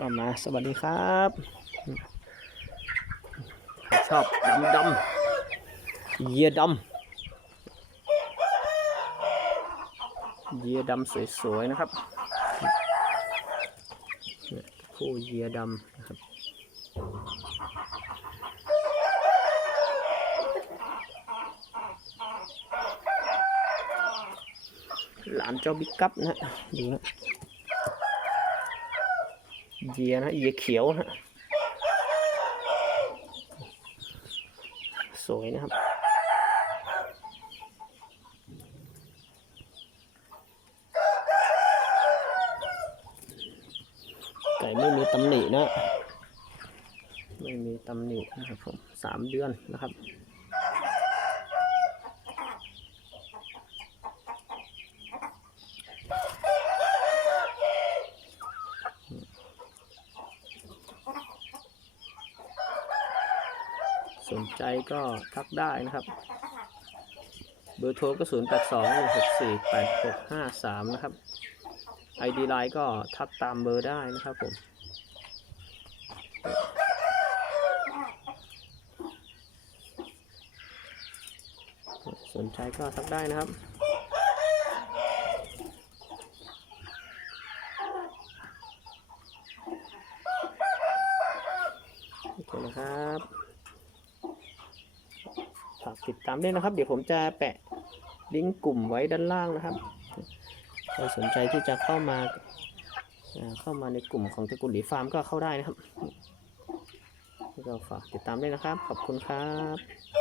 ก็มาสวัสดีครับใครชอบดำดำเหยียดำเหยียดำสวยๆนะครับเนี่ยผู้เหยียดำนะครับหลานเจ้าบิ๊กกัปนะฮะดูนะ เหยียนะเหยียเขียวนะฮะสวยนะครับ ไก่ไม่มีตำหนินะ ไม่มีตำหนินะครับผมสามเดือนนะครับ สนใจก็ทักได้นะครับ เบอร์โทรก็ 0 8 2 1 6 4 8 6 5 3 นะครับ ID ไลน์ก็ทักตามเบอร์ได้นะครับผมสนใจก็ทักได้นะครับโอเคนะครับากติดตามด้วยนะครับ เดี๋ยวผมจะแปะลิงก์กลุ่มไว้ด้านล่างนะครับใครสนใจที่จะเข้ามาเข้ามาในกลุ่มของตระกูลหลีฟาร์มก็เข้าได้นะครับก็ฝากติดตามด้วยนะครับ ขอบคุณครับ